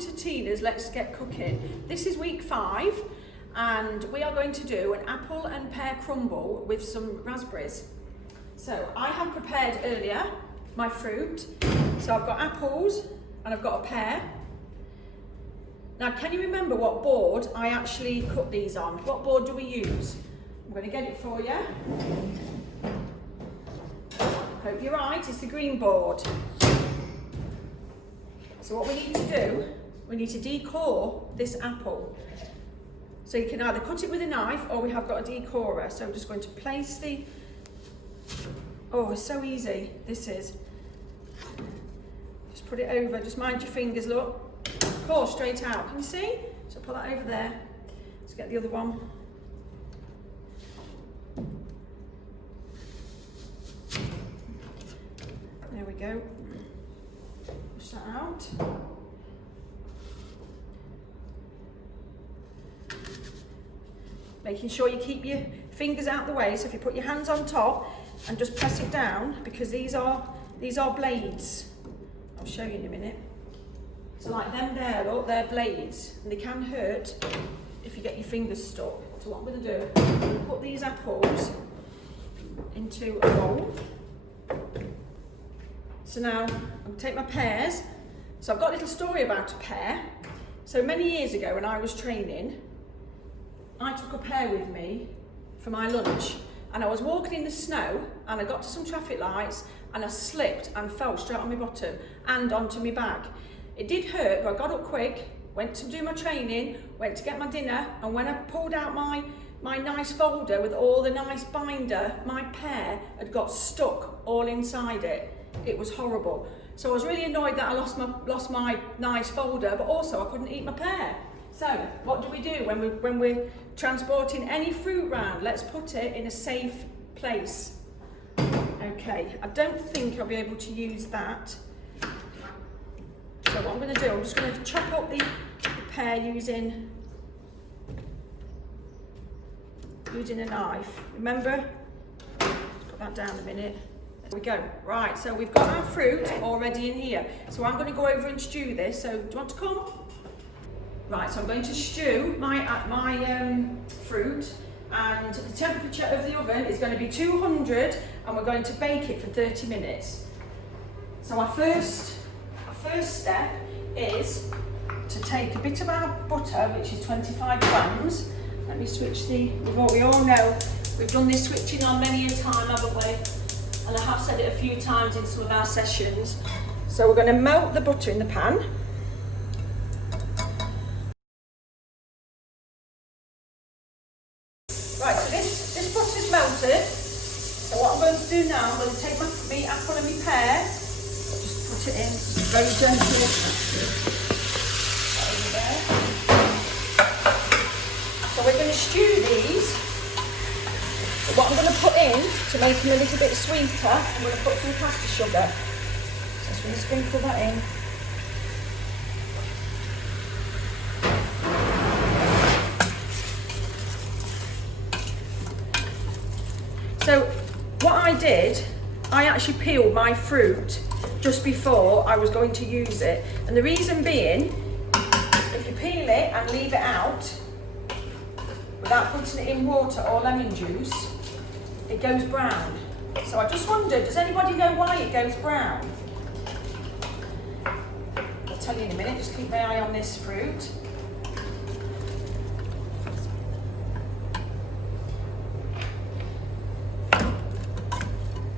to Tina's Let's Get Cooking. This is week 5 and we are going to do an apple and pear crumble with some raspberries. So I have prepared earlier my fruit. So I've got apples and I've got a pear. Now can you remember what board I actually cut these on? What board do we use? I'm going to get it for you. Hope you're right, it's the green board. So what we need to do, we need to decore this apple. So you can either cut it with a knife or we have got a decorer. So I'm just going to place the, oh it's so easy, this is. Just put it over, just mind your fingers, look. Core straight out, can you see? So put that over there. Let's get the other one. There we go. Push that out. Making sure you keep your fingers out the way, so if you put your hands on top and just press it down, because these are blades. I'll show you in a minute. So like them there, look, they're blades and they can hurt if you get your fingers stuck. So what I'm going to do, I'm going to put these apples into a bowl. So now I'm going to take my pears. So I've got a little story about a pear. So many years ago when I was training, I took a pear with me for my lunch and I was walking in the snow and I got to some traffic lights and I slipped and fell straight on my bottom and onto my back. It did hurt, but I got up quick, went to do my training, went to get my dinner, and when I pulled out my nice folder with all the nice binder, my pear had got stuck all inside it. It was horrible. So I was really annoyed that I lost my nice folder, but also I couldn't eat my pear. So what do we do when we're transporting any fruit round? Let's put it in a safe place. Okay, I don't think I'll be able to use that. So what I'm going to do, I'm just going to chop up the pear using a knife. Remember? Let's put that down a minute. There we go. Right, so we've got our fruit already in here. So I'm going to go over and stew this. So do you want to come? Right, so I'm going to stew my fruit, and the temperature of the oven is going to be 200 and we're going to bake it for 30 minutes. So our first step is to take a bit of our butter, which is 25 grams. Let me switch we all know, we've done this switching on many a time, haven't we? And I have said it a few times in some of our sessions. So we're going to melt the butter in the pan. Right, so this butter's melted. So what I'm going to do now, I'm going to take my apple and my pear, just put it in very gently. Over there. So we're going to stew these. But what I'm going to put in, to make them a little bit sweeter, I'm going to put some caster sugar. So I'm just going to sprinkle that in. So what I did, I actually peeled my fruit just before I was going to use it. And the reason being, if you peel it and leave it out without putting it in water or lemon juice, it goes brown. So I just wondered, does anybody know why it goes brown? I'll tell you in a minute, just keep my eye on this fruit.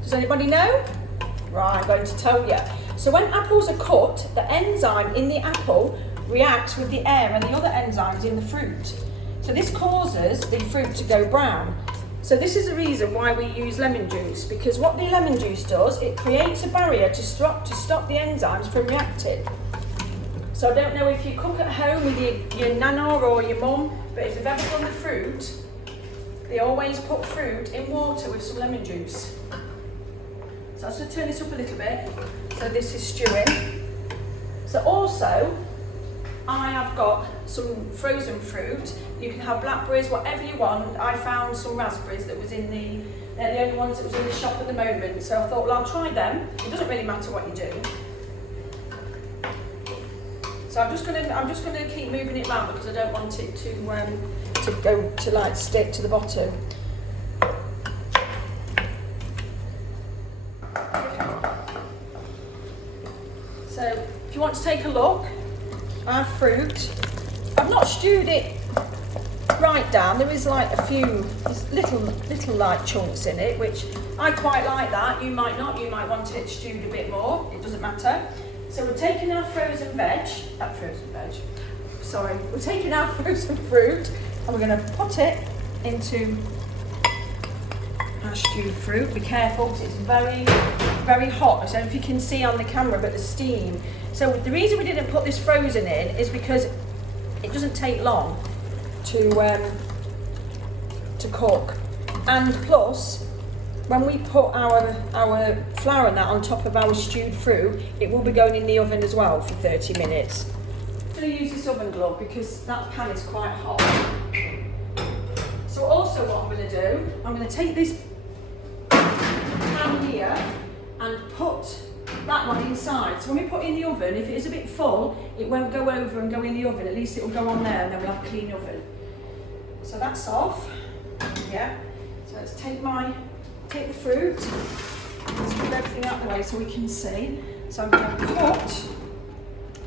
Does anybody know? Right, I'm going to tell you. So when apples are cut, the enzyme in the apple reacts with the air and the other enzymes in the fruit. So this causes the fruit to go brown. So this is the reason why we use lemon juice, because what the lemon juice does, it creates a barrier to stop the enzymes from reacting. So I don't know if you cook at home with your nana or your mum, but if you've ever done the fruit, they always put fruit in water with some lemon juice. So I'm just going to turn this up a little bit. So this is stewing. So also, I have got some frozen fruit. You can have blackberries, whatever you want. I found some raspberries that was they're the only ones that was in the shop at the moment. So I thought, well, I'll try them. It doesn't really matter what you do. So I'm just gonna keep moving it round because I don't want it to go to like stick to the bottom. So if you want to take a look, our fruit, I've not stewed it right down. There is like a few little like chunks in it, which I quite like that. You might not, you might want it stewed a bit more, it doesn't matter. So we're taking our frozen veg, we're taking our frozen fruit and we're going to put it into our stewed fruit. Be careful because it's very, very hot. I don't know if you can see on the camera, but the steam. So the reason we didn't put this frozen in is because it doesn't take long to cook. And plus, when we put our flour and that on top of our stewed fruit, it will be going in the oven as well for 30 minutes. I'm going to use this oven glove because that pan is quite hot. So also what I'm going to do, I'm going to take this pan here and put that one inside. So when we put it in the oven, if it is a bit full, it won't go over and go in the oven. At least it will go on there and then we'll have a clean oven. So that's off. Yeah. So let's take the fruit, let's put everything out the way so we can see. So I'm going to put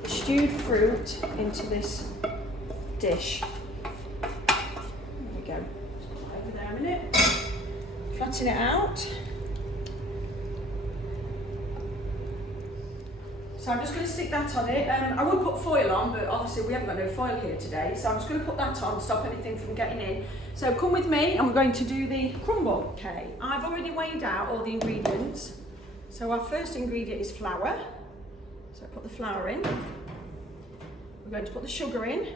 the stewed fruit into this dish. There we go. Just put that over there a minute. Flatten it out. So I'm just going to stick that on it. I would put foil on, but obviously we haven't got no foil here today. So I'm just going to put that on to stop anything from getting in. So come with me and we're going to do the crumble. Okay, I've already weighed out all the ingredients. So our first ingredient is flour. So I put the flour in. We're going to put the sugar in.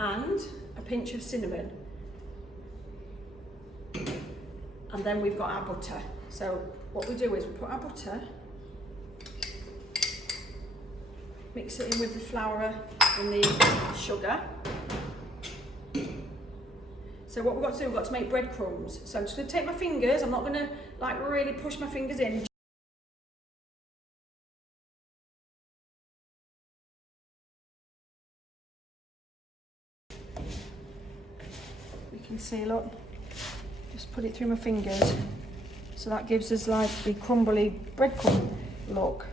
And a pinch of cinnamon. And then we've got our butter. So what we do is we put our butter, mix it in with the flour and the sugar. So what we've got to do, we've got to make breadcrumbs. So I'm just going to take my fingers, I'm not going to like really push my fingers in. You can see, look, just put it through my fingers. So that gives us like the crumbly breadcrumb look.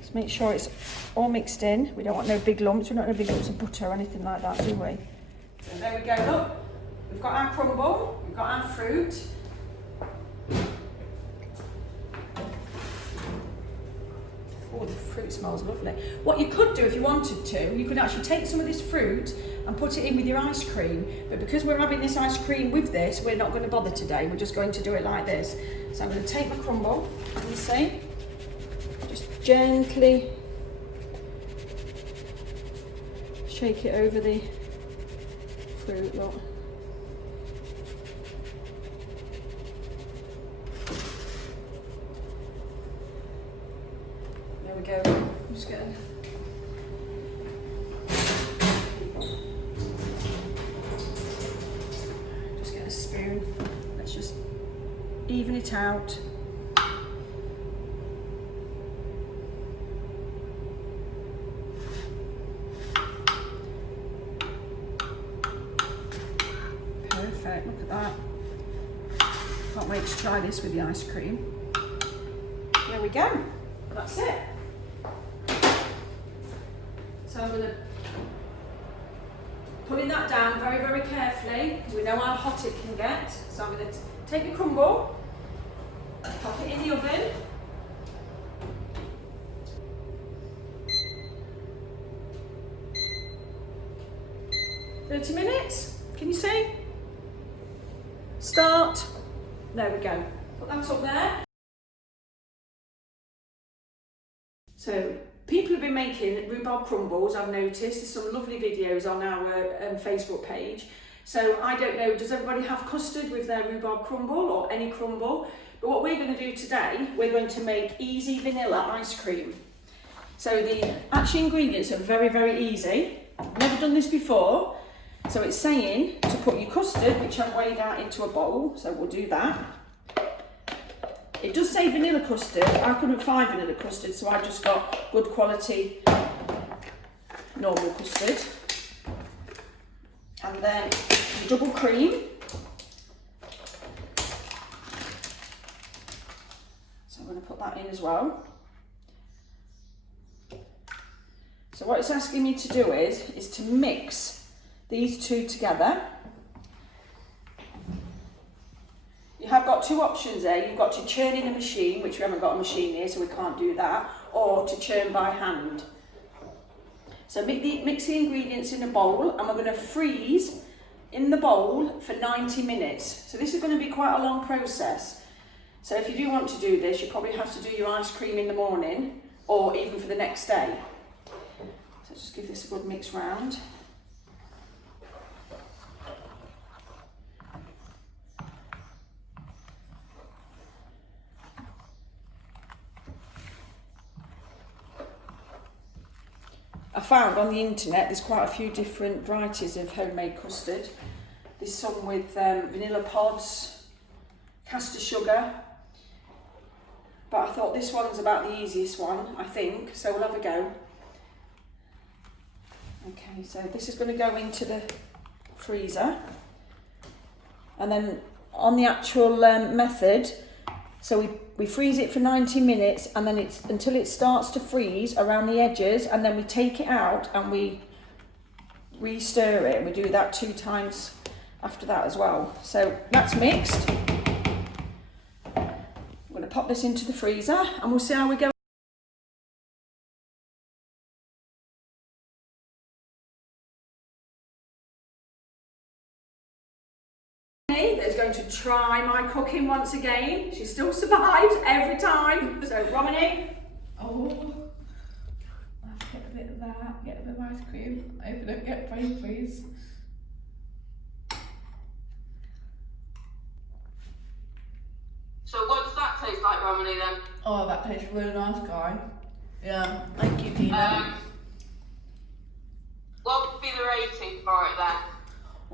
Just make sure it's all mixed in. We don't want no big lumps. We don't want no big lumps of butter or anything like that, do we? So there we go, look. We've got our crumble, we've got our fruit. Oh, the fruit smells lovely. What you could do if you wanted to, you could actually take some of this fruit and put it in with your ice cream. But because we're having this ice cream with this, we're not going to bother today. We're just going to do it like this. So I'm going to take my crumble, you see, just gently shake it over the fruit, look. There we go. I'm just getting a spoon. Let's just even it out. Perfect, look at that. Can't wait to try this with the ice cream. There we go. That's it. So I'm going to putting that down very, very carefully because we know how hot it can get. So I'm going to take the crumble, pop it in the oven. "30 minutes, can you see? Start. There we go. Put that up there. So people have been making rhubarb crumbles, I've noticed. There's some lovely videos on our Facebook page. So I don't know, does everybody have custard with their rhubarb crumble or any crumble? But what we're going to do today, we're going to make easy vanilla ice cream. So the actual ingredients are very, very easy. I've never done this before. So it's saying to put your custard, which I've weighed out, into a bowl. So we'll do that. It does say vanilla custard. I couldn't find vanilla custard, so I just got good quality normal custard. And then the double cream. So I'm going to put that in as well. So what it's asking me to do is to mix these two together. You have got two options there. You've got to churn in a machine, which we haven't got a machine here, so we can't do that, or to churn by hand. So mix the ingredients in a bowl, and we're going to freeze in the bowl for 90 minutes. So this is going to be quite a long process. So if you do want to do this, you probably have to do your ice cream in the morning, or even for the next day. So just give this a good mix round. I found on the internet there's quite a few different varieties of homemade custard. There's some with vanilla pods, caster sugar, but I thought this one's about the easiest one, I think, so we'll have a go. Okay, so this is going to go into the freezer, and then on the actual method, so we freeze it for 90 minutes, and then it's until it starts to freeze around the edges, and then we take it out and we re-stir it. We do that 2 times after that as well. So that's mixed. I'm going to pop this into the freezer and we'll see how we go. That's going to try my cooking once again. She still survives every time. So Romany. Oh, I'll get a bit of that, get a bit of ice cream. I hope I don't get brain freeze. So what does that taste like, Romany, then? Oh, that tastes really nice, guy. Yeah, thank you, Tina. What would be the rating for it then?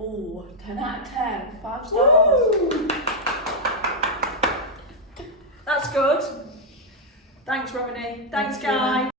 Oh, 10 out of 10, 5 stars. Woo! That's good. Thanks, Romany. Thanks, Guy.